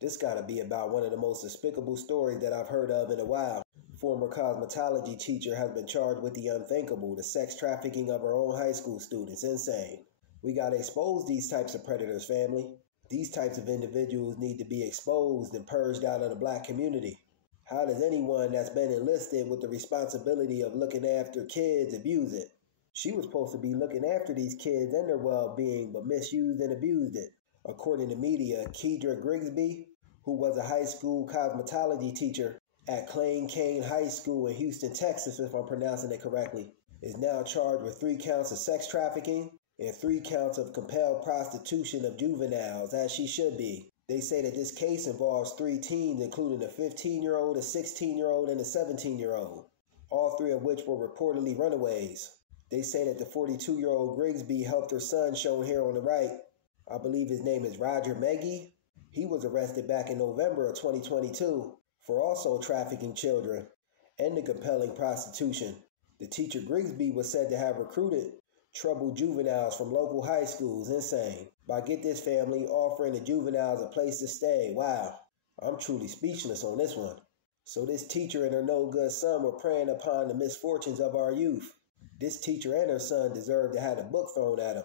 This gotta be about one of the most despicable stories that I've heard of in a while. Former cosmetology teacher has been charged with the unthinkable, the sex trafficking of her own high school students. Insane. We gotta expose these types of predators, family. These types of individuals need to be exposed and purged out of the black community. How does anyone that's been enlisted with the responsibility of looking after kids abuse it? She was supposed to be looking after these kids and their well-being, but misused and abused it. According to media, Kedra Grigsby, who was a high school cosmetology teacher at Klein Cain High School in Houston, Texas, if I'm pronouncing it correctly, is now charged with 3 counts of sex trafficking and 3 counts of compelled prostitution of juveniles, as she should be. They say that this case involves 3 teens, including a 15-year-old, a 16-year-old, and a 17-year-old, all 3 of which were reportedly runaways. They say that the 42-year-old Grigsby helped her son, shown here on the right. I believe his name is Roger Meggie. He was arrested back in November of 2022 for also trafficking children and the compelling prostitution. The teacher Grigsby was said to have recruited troubled juveniles from local high schools. Insane. By get this, family, offering the juveniles a place to stay. Wow. I'm truly speechless on this one. So this teacher and her no-good son were preying upon the misfortunes of our youth. This teacher and her son deserve to have a book thrown at them.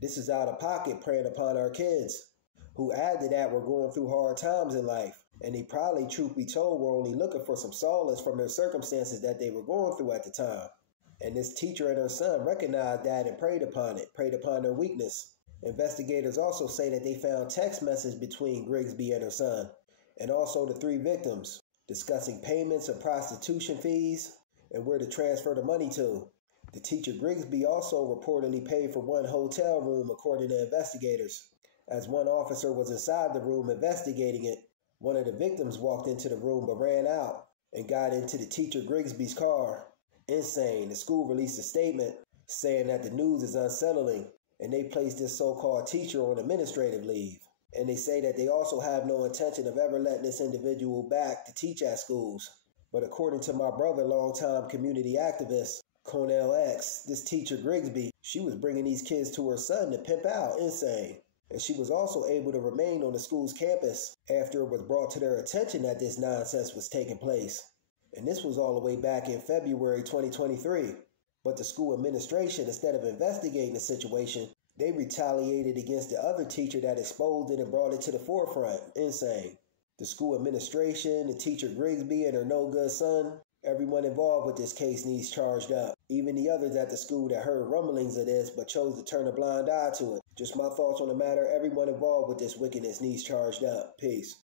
This is out of pocket preying upon our kids, who add to that were going through hard times in life. And they probably, truth be told, were only looking for some solace from their circumstances that they were going through at the time. And this teacher and her son recognized that and preyed upon it, preyed upon their weakness. Investigators also say that they found text messages between Grigsby and her son, and also the 3 victims, discussing payments of prostitution fees and where to transfer the money to. The teacher Grigsby also reportedly paid for 1 hotel room, according to investigators. As one officer was inside the room investigating it, one of the victims walked into the room but ran out and got into the teacher Grigsby's car. Insane. The school released a statement saying that the news is unsettling and they placed this so-called teacher on administrative leave. And they say that they also have no intention of ever letting this individual back to teach at schools. But according to my brother, longtime community activist, Cornell X, this teacher Grigsby, she was bringing these kids to her son to pimp out. Insane. And she was also able to remain on the school's campus after it was brought to their attention that this nonsense was taking place. And this was all the way back in February 2023. But the school administration, instead of investigating the situation, they retaliated against the other teacher that exposed it and brought it to the forefront. Insane. The school administration, the teacher Grigsby and her no-good son, everyone involved with this case needs charged up. Even the others at the school that heard rumblings of this but chose to turn a blind eye to it. Just my thoughts on the matter. Everyone involved with this wickedness needs charged up. Peace.